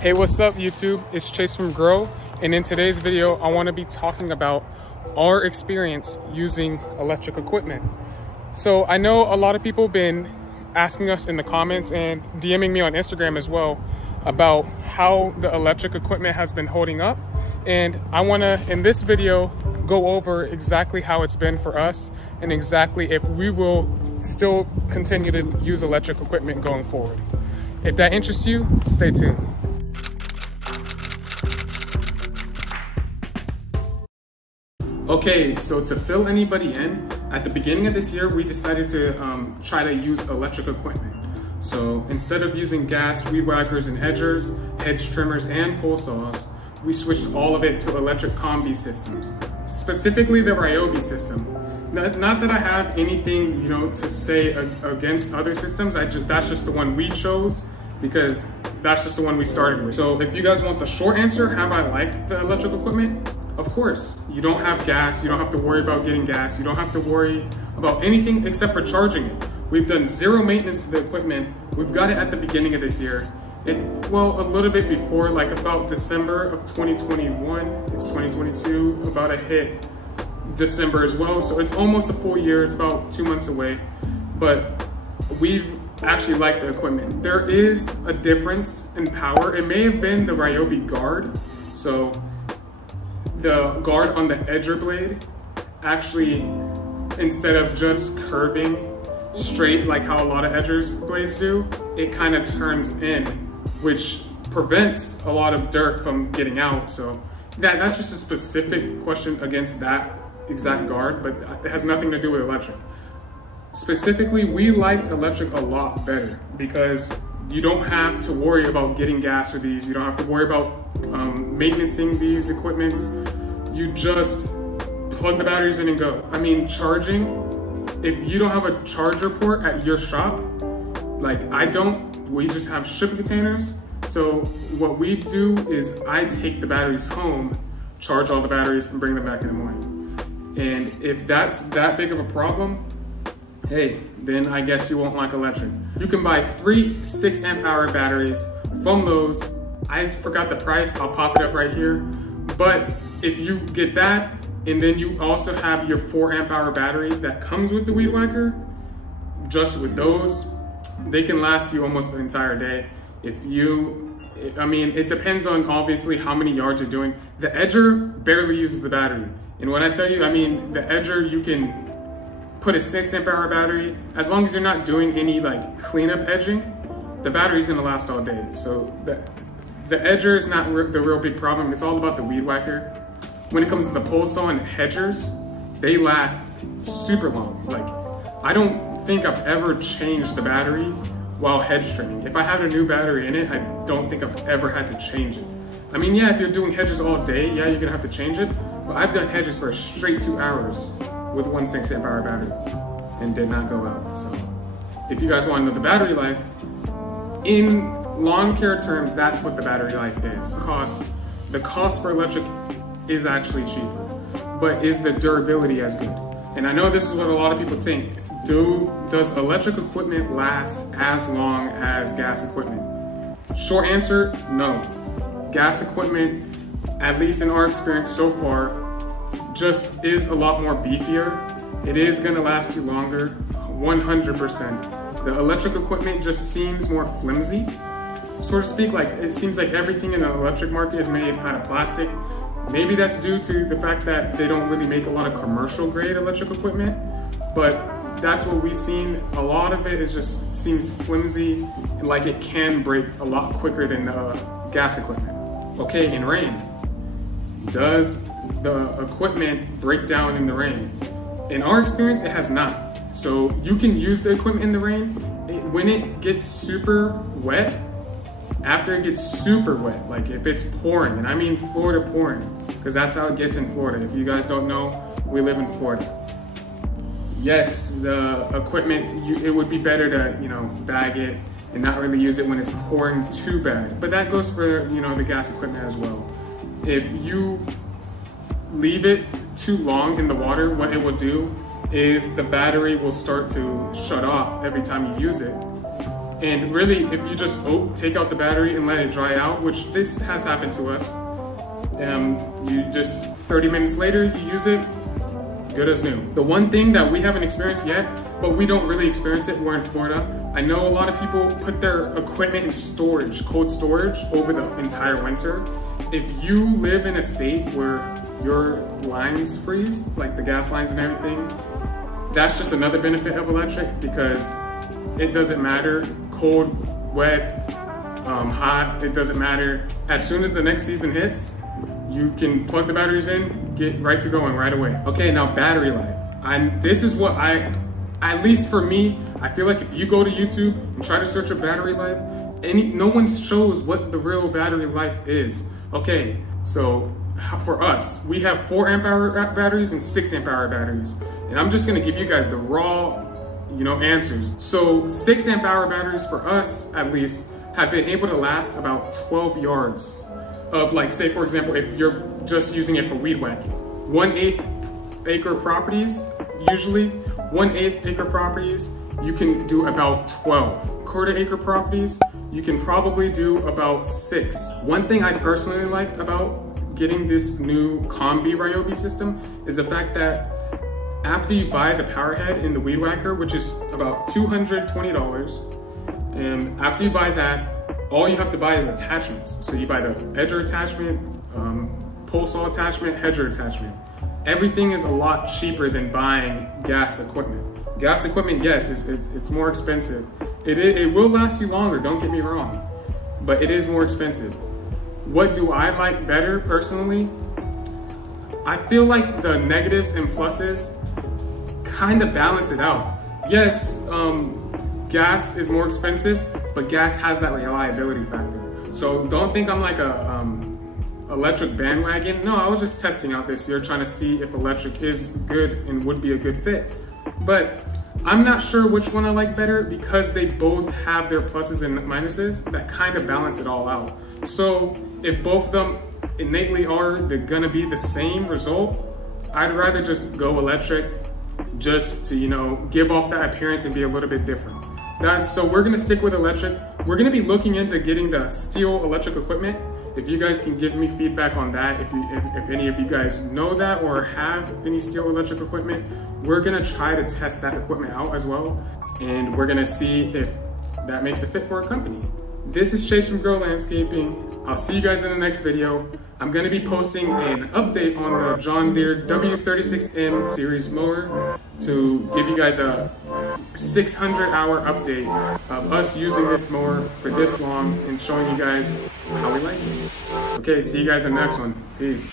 Hey, what's up YouTube? It's Chase from Grow, and in today's video I want to be talking about our experience using electric equipment. So I know a lot of people have been asking us in the comments and DMing me on Instagram as well about how the electric equipment has been holding up, and I want to in this video go over exactly how it's been for us and exactly if we will still continue to use electric equipment going forward. If that interests you, stay tuned. Okay, so to fill anybody in, at the beginning of this year, we decided to try to use electric equipment. So instead of using gas, weed whackers and edgers, hedge trimmers, and pole saws, we switched all of it to electric combi systems, specifically the Ryobi system. Not that I have anything, to say against other systems. That's just the one we chose because that's just the one we started with. So if you guys want the short answer, have I liked the electric equipment? Of course. You don't have gas, you don't have to worry about getting gas, you don't have to worry about anything except for charging it. We've done zero maintenance to the equipment. We've got it at the beginning of this year. Well, a little bit before, like about December of 2021, it's 2022, about a hit December as well. So it's almost a full year, it's about 2 months away, but we've actually liked the equipment. There is a difference in power. It may have been the Ryobi guard. So the guard on the edger blade, actually, instead of just curving straight like how a lot of edgers blades do, it kind of turns in, which prevents a lot of dirt from getting out. So that's just a specific question against that exact guard, but it has nothing to do with electric. Specifically, we liked electric a lot better because you don't have to worry about getting gas for these. You don't have to worry about maintaining these equipments. You just plug the batteries in and go. I mean, charging, if you don't have a charger port at your shop, like I don't, we just have shipping containers. So what we do is I take the batteries home, charge all the batteries, and bring them back in the morning. And if that's that big of a problem, hey, then I guess you won't like electric. You can buy 3 6 amp hour batteries from Lowe's. I forgot the price, I'll pop it up right here. But if you get that, and then you also have your 4 amp hour battery that comes with the weed whacker, just with those, they can last you almost the entire day. I mean, it depends on obviously how many yards you're doing. The edger barely uses the battery. And when I tell you, I mean, the edger, you can put a 6 amp hour battery, as long as you're not doing any like cleanup edging, the battery's gonna last all day. So the edger is not the real big problem. It's all about the weed whacker. When it comes to the pole saw and hedgers, they last super long. Like, I don't think I've ever changed the battery while hedge trimming. If I had a new battery in it, I don't think I've ever had to change it. I mean, yeah, if you're doing hedges all day, yeah, you're gonna have to change it, but I've done hedges for a straight 2 hours with one 6 amp hour battery and did not go out. So if you guys want to know the battery life, in lawn care terms, that's what the battery life is. The cost for electric is actually cheaper, but is the durability as good? And I know this is what a lot of people think. Does electric equipment last as long as gas equipment? Short answer, no. Gas equipment, at least in our experience so far, just is a lot more beefier. It is gonna last you longer, 100%. The electric equipment just seems more flimsy, so to speak. Like, it seems like everything in the electric market is made out of plastic. Maybe that's due to the fact that they don't really make a lot of commercial grade electric equipment, but that's what we've seen. A lot of it just seems flimsy and like it can break a lot quicker than gas equipment. Okay, in rain, does the equipment break down in the rain? In our experience, it has not. So you can use the equipment in the rain. When it gets super wet, after it gets super wet, like if it's pouring, and I mean Florida pouring, because that's how it gets in Florida. If you guys don't know, we live in Florida. Yes, the equipment, it would be better to, bag it and not really use it when it's pouring too bad. But that goes for, the gas equipment as well. If you leave it too long in the water, what it will do is the battery will start to shut off every time you use it. And really, if you just take out the battery and let it dry out, which this has happened to us, you just 30 minutes later, you use it, good as new. The one thing that we haven't experienced yet, but we don't really experience it, we're in Florida. I know a lot of people put their equipment in storage, cold storage, over the entire winter. If you live in a state where your lines freeze, like the gas lines and everything, that's just another benefit of electric, because it doesn't matter, cold, wet, hot, it doesn't matter. As soon as the next season hits, you can plug the batteries in, get right to going right away. Okay, now battery life. This is what at least for me, I feel like if you go to YouTube and try to search a battery life, no one shows what the real battery life is. Okay, so for us, we have 4 amp hour batteries and 6 amp hour batteries. And I'm just gonna give you guys the raw, answers. So 6 amp hour batteries for us, at least, have been able to last about 12 yards of, like, say for example, if you're just using it for weed whacking. 1/8 acre properties, usually 1/8 acre properties, you can do about 12. 1/4 acre properties, you can probably do about 6. One thing I personally liked about getting this new Combi Ryobi system is the fact that after you buy the power head in the weed whacker, which is about $220, and after you buy that, all you have to buy is attachments. So you buy the edger attachment, pole saw attachment, hedger attachment. Everything is a lot cheaper than buying gas equipment. Gas equipment, yes, it's more expensive. It will last you longer, don't get me wrong, but it is more expensive. What do I like better personally? I feel like the negatives and pluses kind of balance it out. Yes, gas is more expensive, but gas has that reliability factor. So don't think I'm like a electric bandwagon. No, I was just testing out this year, trying to see if electric is good and would be a good fit. But I'm not sure which one I like better, because they both have their pluses and minuses that kind of balance it all out. So if both of them innately they're gonna be the same result, I'd rather just go electric, just to, give off that appearance and be a little bit different. So we're gonna stick with electric. We're gonna be looking into getting the Stihl electric equipment. If you guys can give me feedback on that, if any of you guys know that or have any Stihl electric equipment, we're gonna try to test that equipment out as well. And we're gonna see if that makes a fit for our company. This is Chase from Grow Landscaping. I'll see you guys in the next video. I'm gonna be posting an update on the John Deere W36M series mower to give you guys a 600-hour update of us using this mower for this long and showing you guys how we like it. Okay, see you guys in the next one. Peace.